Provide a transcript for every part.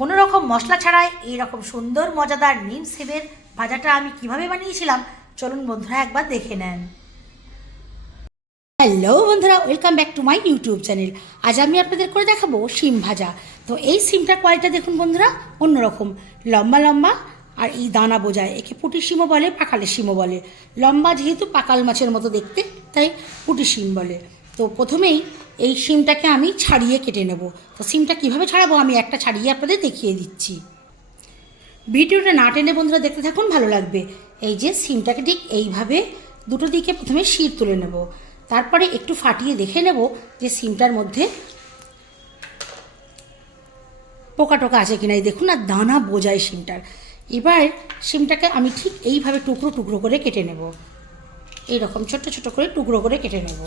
কোনো রকম মশলা ছাড়াই এইরকম সুন্দর মজাদার নিম সিমের ভাজাটা আমি কিভাবে বানিয়েছিলাম চলুন বন্ধুরা একবার দেখে নেন। হ্যালো বন্ধুরা, welcome back to my YouTube channel. আজ আমি আপনাদের করে দেখাবো শিম ভাজা। তো এই সিমটার কোয়ালিটিটা দেখুন বন্ধুরা, অন্যরকম, লম্বা লম্বা, আর এই দানা বোঝায়। একে পুঁটি শিমও বলে, পাকালের শিমও বলে। লম্বা যেহেতু পাকাল মাছের মতো দেখতে, তাই পুঁটি শিম বলে। তো প্রথমেই এই শিমটাকে আমি ছাড়িয়ে কেটে নেব। তো শিমটা কীভাবে ছাড়াবো আমি একটা ছাড়িয়ে আপনাদের দেখিয়ে দিচ্ছি। ভিডিওটা না টেনে বন্ধুরা দেখতে থাকুন, ভালো লাগবে। এই যে সিমটাকে ঠিক এইভাবে দুটো দিকে প্রথমে শির তুলে নেব, তারপরে একটু ফাটিয়ে দেখে নেব যে সিমটার মধ্যে পোকা টোকা আছে কিনা। এই দেখুন, আর দানা বোঝায় সিমটার। এবার সিমটাকে আমি ঠিক এইভাবে টুকরো টুকরো করে কেটে নেব, এইরকম ছোট ছোট করে টুকরো করে কেটে নেব।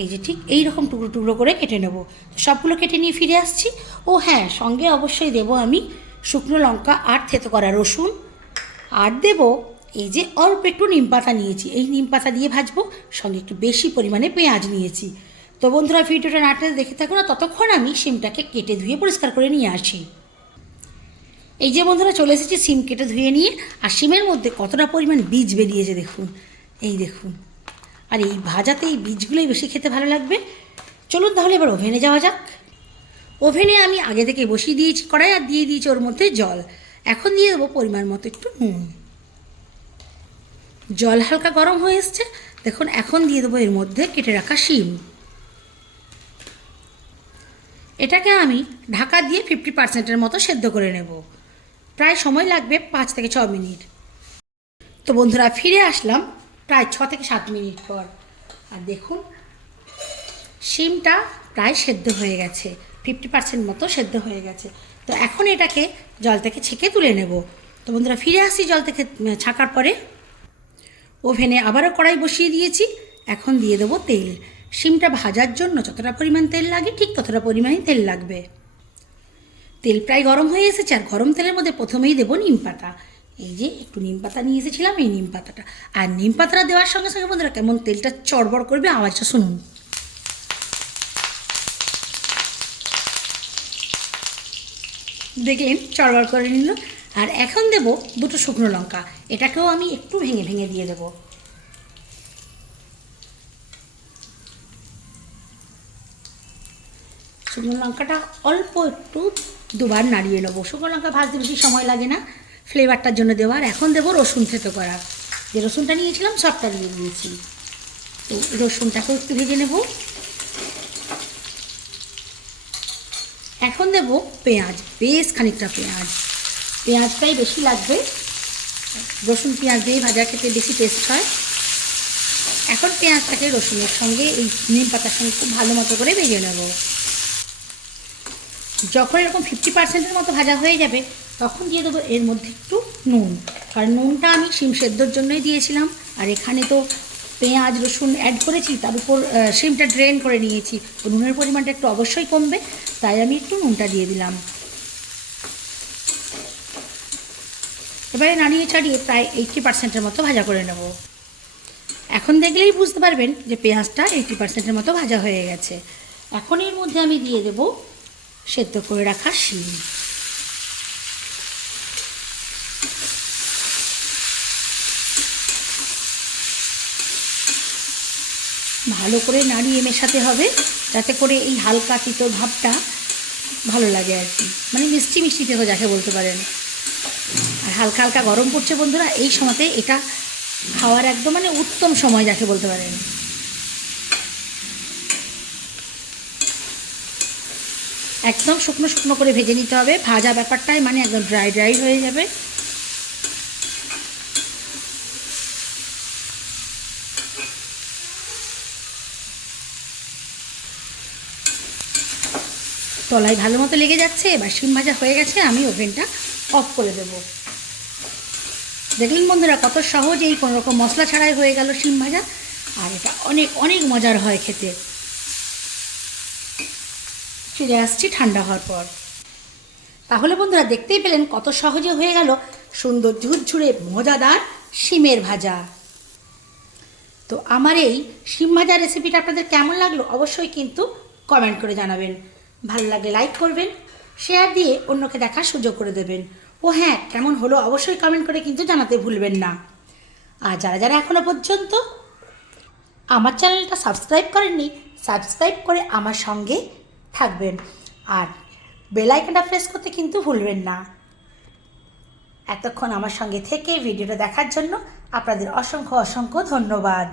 এই যে ঠিক এই রকম টুকরো টুকরো করে কেটে নেব। সবগুলো কেটে নিয়ে ফিরে আসছি। ও হ্যাঁ, সঙ্গে অবশ্যই দেব আমি শুকনো লঙ্কা আর থেতো করা রসুন, আর দেব এই যে অল্প একটু নিম পাতা নিয়েছি, এই নিম পাতা দিয়ে ভাজবো। সঙ্গে একটু বেশি পরিমাণে পেঁয়াজ নিয়েছি। তো বন্ধুরা ভিডিওটা নাটকে দেখে থাকুন, না ততক্ষণ আমি সিমটাকে কেটে ধুয়ে পরিষ্কার করে নিয়ে আসি। এই যে বন্ধুরা চলে এসেছি সিম কেটে ধুয়ে নিয়ে, আর সিমের মধ্যে কতটা পরিমাণ বীজ বেরিয়েছে দেখুন, এই দেখুন। আর এই ভাজাতে এই বীজগুলোই বেশি খেতে ভালো লাগবে। চলুন তাহলে এবার ওভেনে যাওয়া যাক। ওভেনে আমি আগে থেকে বসিয়ে দিয়েছি কড়াই, আর দিয়ে দিয়েছি ওর মধ্যে জল। এখন দিয়ে দেবো পরিমাণ মতো একটু নুন। জল হালকা গরম হয়ে এসছে দেখুন। এখন দিয়ে দেবো এর মধ্যে কেটে রাখা শিম। এটাকে আমি ঢাকা দিয়ে 50% মতো সেদ্ধ করে নেব। প্রায় সময় লাগবে 5 থেকে 6 মিনিট। তো বন্ধুরা ফিরে আসলাম প্রায় 6 থেকে 7 মিনিট পর। আর দেখুন শিমটা প্রায় সেদ্ধ হয়ে গেছে, 50% মতো সেদ্ধ হয়ে গেছে। তো এখন এটাকে জল থেকে ছেঁকে তুলে নেব। তো বন্ধুরা ফিরে আসি জল থেকে ছাঁকার পরে। ওভেনে আবারও কড়াই বসিয়ে দিয়েছি। এখন দিয়ে দেবো তেল। শিমটা ভাজার জন্য যতটা পরিমাণ তেল লাগে ঠিক ততটা পরিমাণই তেল লাগবে। তেল প্রায় গরম হয়ে এসেছে, আর গরম তেলের মধ্যে প্রথমেই দেবো নিম পাতা। এই যে একটু নিম পাতা নিয়ে এসেছিলাম, এই নিম পাতাটা। আর নিম পাতাটা দেওয়ার সঙ্গে সঙ্গে বন্ধুরা কেমন তেলটা চড়বড় করবে, আওয়াজটা শুনুন। দেখলেন চড়বড় করে নিল। আর এখন দেব দুটো শুকনো লঙ্কা, এটাকেও আমি একটু ভেঙে ভেঙে দিয়ে দেবো। শুকনো লঙ্কাটা অল্প একটু দুবার নাড়িয়ে নেবো। শুকনো লঙ্কা ভাজতে বেশি সময় লাগে না, ফ্লেভারটার জন্য দেওয়া। আর এখন দেবো রসুন থেতো করা। যে রসুনটা নিয়েছিলাম সবটা দিয়ে দিয়েছি। তো রসুনটাকেও একটু ভেজে নেব। এখন দেব পেঁয়াজ, বেশ খানিকটা পেঁয়াজ। পেঁয়াজটাই বেশি লাগবে, রসুন পেঁয়াজ দিয়ে ভাজা খেতে বেশি টেস্ট হয়। এখন পেঁয়াজটাকে রসুনের সঙ্গে এই নিম পাতার সঙ্গে খুব ভালো মতো করে ভেজে নেব। যখন এরকম 50%-এর মতো ভাজা হয়ে যাবে তখন দিয়ে দেবো এর মধ্যে একটু নুন। কারণ নুনটা আমি শিম সেদ্ধর জন্যই দিয়েছিলাম, আর এখানে তো পেঁয়াজ রসুন অ্যাড করেছি, তার উপর শিমটা ড্রেন করে নিয়েছি, তো নুনের পরিমাণটা একটু অবশ্যই কমবে, তাই আমি একটু নুনটা দিয়ে দিলাম। এবারে নাড়িয়ে ছাড়িয়ে প্রায় 80%-এর মতো ভাজা করে নেব। এখন দেখলেই বুঝতে পারবেন যে পেঁয়াজটা 80%-এর মতো ভাজা হয়ে গেছে। এখন এর মধ্যে আমি দিয়ে দেব সেদ্ধ করে রাখা শিম। ভালো করে নাড়িয়ে মেশাতে হবে, যাতে করে এই হালকা তিতো ভাবটা ভালো লাগে আর কি, মানে মিষ্টি মিষ্টি তেতো যাকে বলতে পারেন। আর হালকা হালকা গরম পড়ছে বন্ধুরা, এই সময়তে এটা খাওয়ার একদম মানে উত্তম সময় যাকে বলতে পারেন। একদম শুকনো শুকনো করে ভেজে নিতে হবে, ভাজা ব্যাপারটাই মানে একদম ড্রাই ড্রাই হয়ে যাবে। তলায় ভালো মতো লেগে যাচ্ছে। এবার শিম ভাজা হয়ে গেছে, আমি ওভেনটা অফ করে দেব। দেখলেন বন্ধুরা কত সহজেই কোনো রকম মশলা ছাড়াই হয়ে গেল শিম ভাজা, আর এটা অনেক অনেক মজার হয় খেতে। ফিরে আসছি ঠান্ডা হওয়ার পর। তাহলে বন্ধুরা দেখতেই পেলেন কত সহজে হয়ে গেল সুন্দর ঝুরঝুরে মজাদার শিমের ভাজা। তো আমার এই শিম ভাজা রেসিপিটা আপনাদের কেমন লাগলো অবশ্যই কিন্তু কমেন্ট করে জানাবেন। ভালো লাগলে লাইক করবেন, শেয়ার দিয়ে অন্যকে দেখার সুযোগ করে দেবেন। ও হ্যাঁ, কেমন হলো অবশ্যই কমেন্ট করে কিন্তু জানাতে ভুলবেন না। আর যারা যারা এখনও পর্যন্ত আমার চ্যানেলটা সাবস্ক্রাইব করেননি, সাবস্ক্রাইব করে আমার সঙ্গে থাকবেন। আর বেল আইকনটা প্রেস করতে কিন্তু ভুলবেন না। এতক্ষণ আমার সঙ্গে থেকে ভিডিওটা দেখার জন্য আপনাদের অসংখ্য অসংখ্য ধন্যবাদ।